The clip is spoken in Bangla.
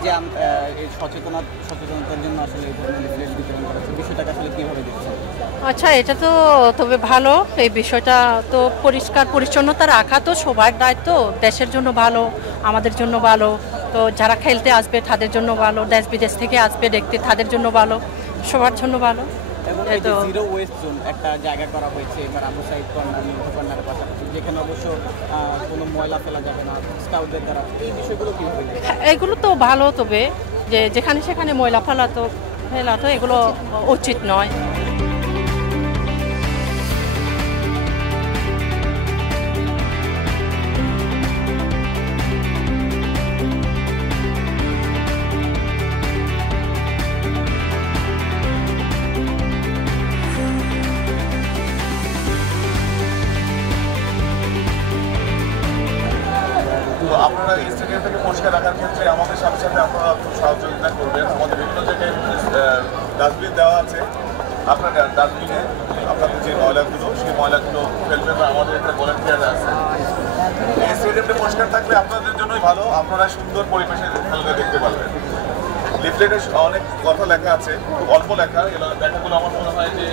এই যে এই সচেতনতার জন্য আসলে এই ধরনের লিফলেট বিতরণ করা হচ্ছে, বিষয়টাকে আসলে কীভাবে দেখছেন? আচ্ছা, এটা তো তবে ভালো। এই বিষয়টা তো পরিষ্কার পরিচ্ছন্নতা রাখা তো সবার দায়িত্ব। দেশের জন্য ভালো, আমাদের জন্য ভালো। তো যারা খেলতে আসবে তাদের জন্য ভালো, দেশ বিদেশ থেকে আসবে দেখতে তাদের জন্য ভালো, সবার জন্য ভালো। এবং এই যে জিরো ওয়েস্ট জোন একটা জায়গা করা হয়েছে এবার আবু সাইদ কর্নার, নির্ভর কর্নারের পাশাপাশি, যেখানে অবশ্য কোনো ময়লা ফেলা যাবে না স্কাউটদের দ্বারা, এই বিষয়গুলো কীভাবে দেখছেন? হ্যাঁ, এগুলো তো ভালো, তবে যে যেখানে সেখানে ময়লা ফেলা তো এগুলো উচিত নয়। তো আপনারা এই স্টেডিয়ামটাকে পরিষ্কার রাখার ক্ষেত্রে আমাদের সাথে সাথে আপনারা খুব সহযোগিতা করবেন। আমাদের বিভিন্ন জায়গায় ডাস্টবিন দেওয়া আছে, আপনার ডাস্টবিনে আপনাদের যে ময়লাগুলো সেই ময়লাগুলো ফেলবেন, আমাদের একটা ভলেন্টিয়ার আছে। এই স্টেডিয়ামটা পরিষ্কার থাকলে আপনাদের জন্যই ভালো, আপনারা সুন্দর পরিবেশে খেলাটা দেখতে পারবেন। লিফলেটে অনেক কথা লেখা আছে, খুব অল্প লেখা, লেখাগুলো আমার মনে হয় যে